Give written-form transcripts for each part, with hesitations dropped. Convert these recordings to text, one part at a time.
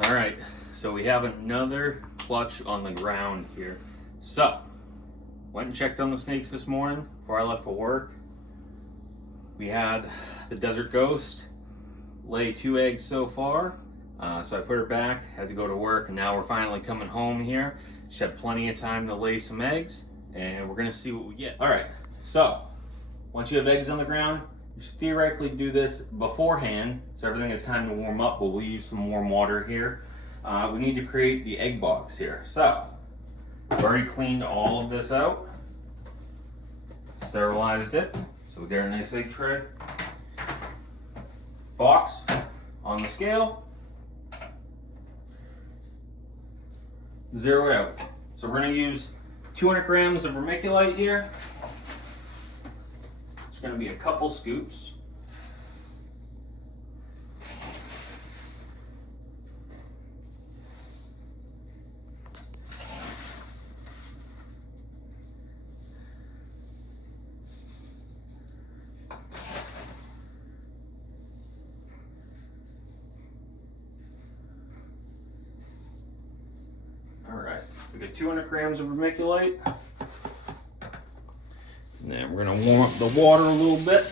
All right, so we have another clutch on the ground here. So, went and checked on the snakes this morning before I left for work. We had the Desert Ghost lay 2 eggs so far. So I put her back, had to go to work, and now we're finally coming home here. She had plenty of time to lay some eggs, and we're gonna see what we get. All right, so once you have eggs on the ground, you should theoretically do this beforehand, so everything has time to warm up, but we'll use some warm water here. We need to create the egg box here. So, I've already cleaned all of this out, sterilized it, so we get a nice egg tray. Box on the scale, 0 it out. So we're going to use 200 grams of vermiculite here. It's going to be a couple scoops. We got 200 grams of vermiculite. And then we're going to warm up the water a little bit.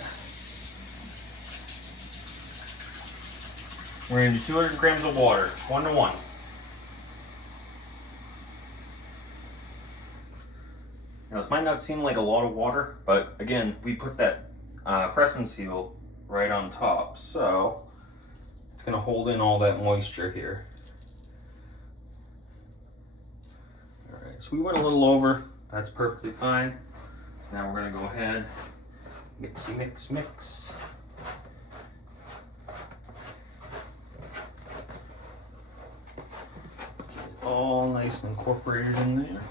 We're going to do 200 grams of water, 1 to 1. Now, this might not seem like a lot of water, but again, we put that press and seal right on top, so it's going to hold in all that moisture here. So we went a little over, that's perfectly fine. Now we're gonna go ahead, mixy mix mix. Get it all nice and incorporated in there.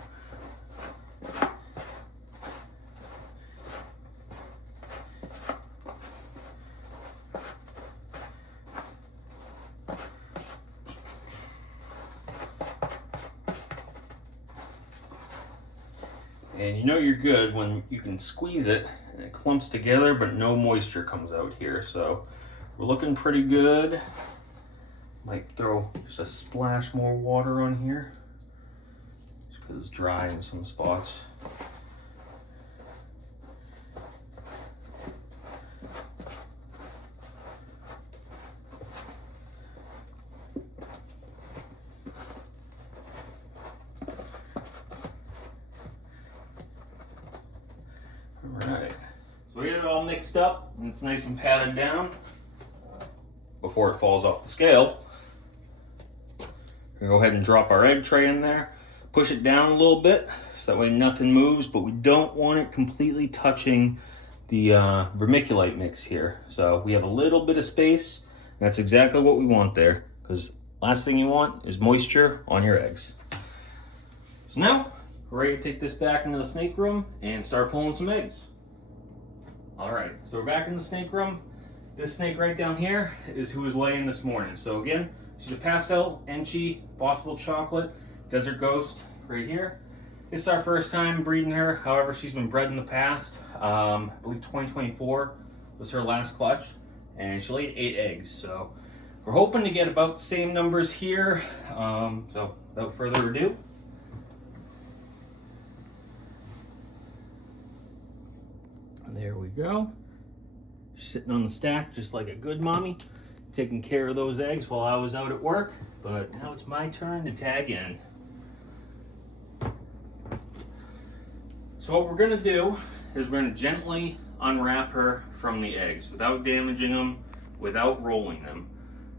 And you know you're good when you can squeeze it and it clumps together, but no moisture comes out here. So we're looking pretty good. Might throw just a splash more water on here, just because it's dry in some spots. Alright, so we get it all mixed up and it's nice and patted down before it falls off the scale. We're gonna go ahead and drop our egg tray in there, push it down a little bit so that way nothing moves, but we don't want it completely touching the vermiculite mix here. So we have a little bit of space, and that's exactly what we want there, because last thing you want is moisture on your eggs. So now, we're ready to take this back into the snake room and start pulling some eggs. All right, so we're back in the snake room. This snake right down here is who was laying this morning. So again, she's a pastel, Enchi, possible chocolate, Desert Ghost right here. This is our first time breeding her. However, she's been bred in the past. I believe 2024 was her last clutch, and she laid 8 eggs. So we're hoping to get about the same numbers here. So without further ado, there we go. She's sitting on the stack just like a good mommy, taking care of those eggs while I was out at work. But now it's my turn to tag in. So what we're gonna do is we're gonna gently unwrap her from the eggs without damaging them, without rolling them.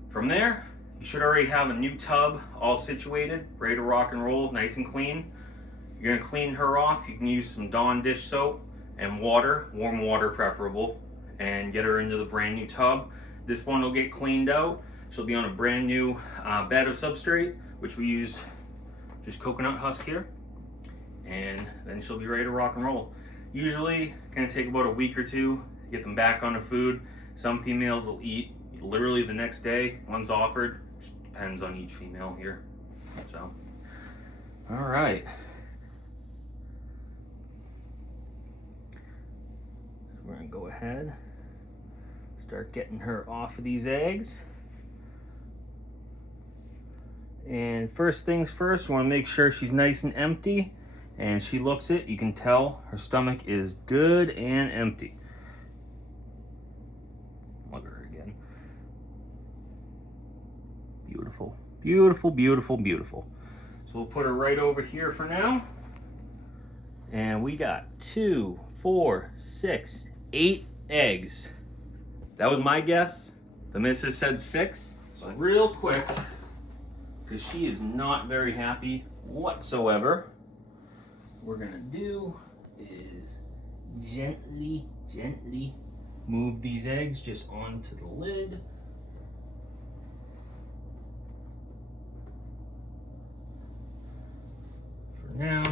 From there, you should already have a new tub all situated, ready to rock and roll, nice and clean. You're gonna clean her off. You can use some Dawn dish soap and water, warm water preferable, and get her into the brand new tub. This one will get cleaned out. She'll be on a brand new bed of substrate, which we use just coconut husk here, and then she'll be ready to rock and roll. Usually gonna take about a week or 2 to get them back on the food. Some females will eat literally the next day, one's offered. Just depends on each female here. So, all right. We're gonna go ahead, start getting her off of these eggs. And first things first, we want to make sure she's nice and empty. And she looks it, you can tell her stomach is good and empty. Look at her again. Beautiful, beautiful, beautiful, beautiful. So we'll put her right over here for now. And we got 2, 4, 6, 8 eggs. That was my guess. The missus said 6. So real quick, because she is not very happy whatsoever, what we're gonna do is gently move these eggs just onto the lid. For now.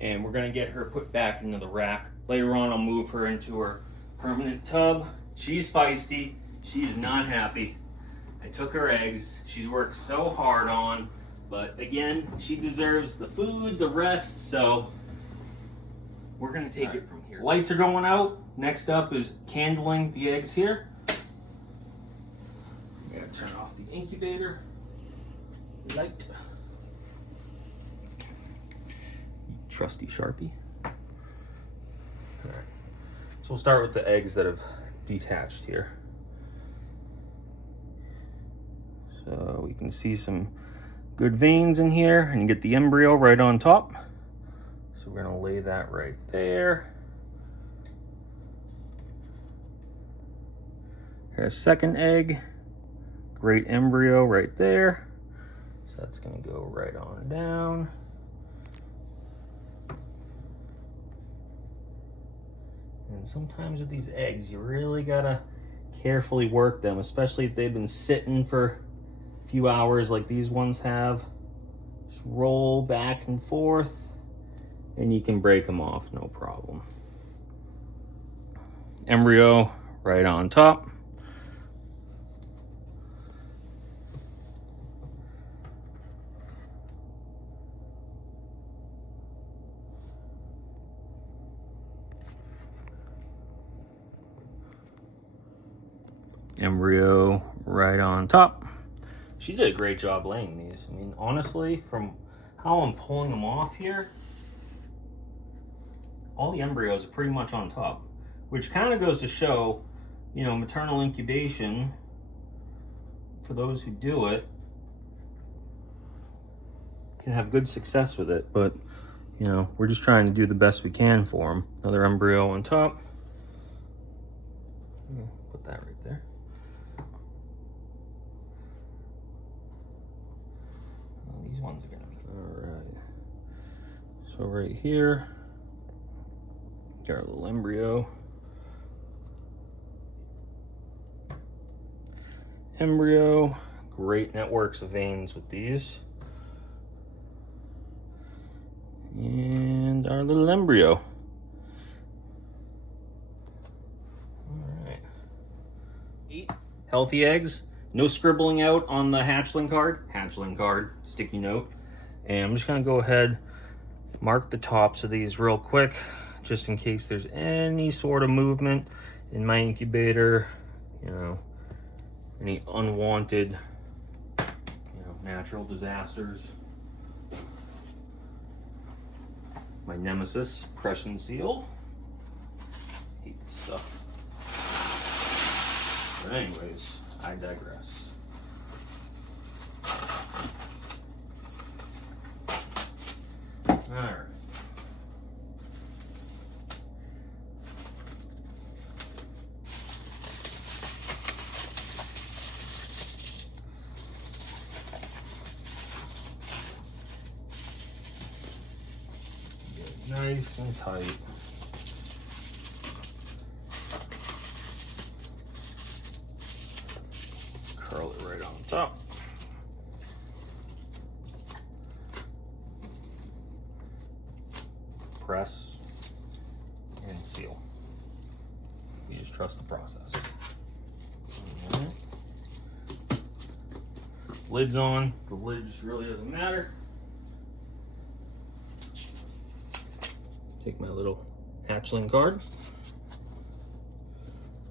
And we're gonna get her put back into the rack. Later on, I'll move her into her permanent tub. She's feisty, she is not happy. I took her eggs, she's worked so hard on, but again, she deserves the food, the rest, so we're gonna take it from here. Lights are going out. Next up is candling the eggs here. We gotta turn off the incubator light. Trusty Sharpie. All right. So we'll start with the eggs that have detached here. So we can see some good veins in here, and you get the embryo right on top. So we're gonna lay that right there. Here's second egg. Great embryo right there. So that's gonna go right on down. And sometimes with these eggs, you really gotta carefully work them, especially if they've been sitting for a few hours like these ones have. Just roll back and forth, and you can break them off, no problem. Embryo right on top. Embryo right on top. She did a great job laying these. I mean, honestly, from how I'm pulling them off here, all the embryos are pretty much on top, which kind of goes to show, you know, maternal incubation, for those who do it, can have good success with it, but, you know, we're just trying to do the best we can for them. Another embryo on top. Put that right there. These ones are gonna be all right. So right here, got our little embryo. Embryo, great networks of veins with these. And our little embryo. All right. 8 healthy eggs. No scribbling out on the hatchling card, sticky note. And I'm just gonna go ahead, mark the tops of these real quick, just in case there's any sort of movement in my incubator, you know, any unwanted, you know, natural disasters. My nemesis, press and seal. Hate this stuff. But anyways, I digress. All right. Get it nice and tight. Curl it right on top. Press and seal. You just trust the process. Right. Lid's on. The lid just really doesn't matter. Take my little hatchling card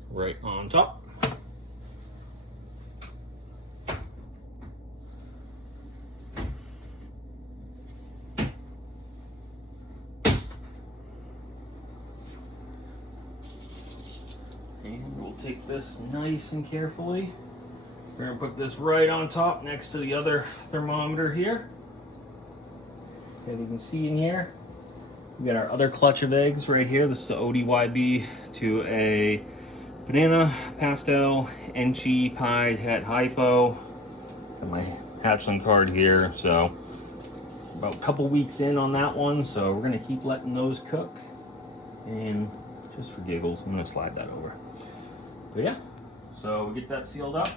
right on top. take this nice and carefully. We're gonna put this right on top next to the other thermometer here. And you can see in here, we got our other clutch of eggs right here. This is the ODYB to a banana, pastel, enchi, pied, het, hypo. Got my hatchling card here. So about a couple weeks in on that one. So we're gonna keep letting those cook. And just for giggles, I'm gonna slide that over. But yeah, so we get that sealed up.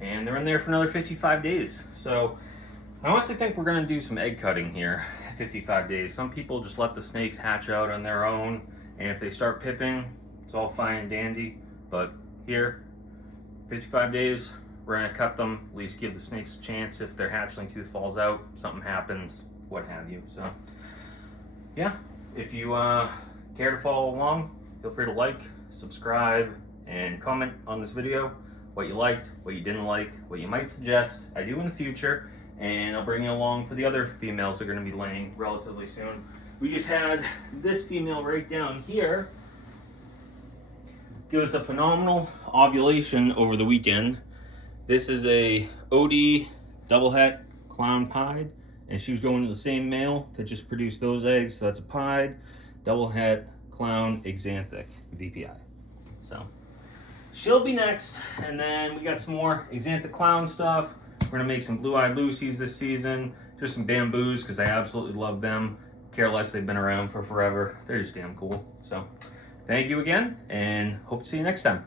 And they're in there for another 55 days. So I honestly think we're gonna do some egg cutting here at 55 days. Some people just let the snakes hatch out on their own, and if they start pipping, it's all fine and dandy. But here, 55 days, we're gonna cut them, at least give the snakes a chance. If their hatchling tooth falls out, something happens, what have you. So yeah, if you care to follow along, feel free to like, subscribe, and comment on this video. What you liked, what you didn't like, what you might suggest I do in the future, and I'll bring you along for the other females that are going to be laying relatively soon. We just had this female right down here give us a phenomenal ovulation over the weekend. This is a OD double het clown pied, and she was going to the same male that just produced those eggs. So that's a pied, double het, clown, exanthic, VPI. So she'll be next, and then we got some more exanthic clown stuff. We're gonna make some blue-eyed Lucies this season, just some bamboos, because I absolutely love them. Care less, they've been around for forever. They're just damn cool. So thank you again, and hope to see you next time.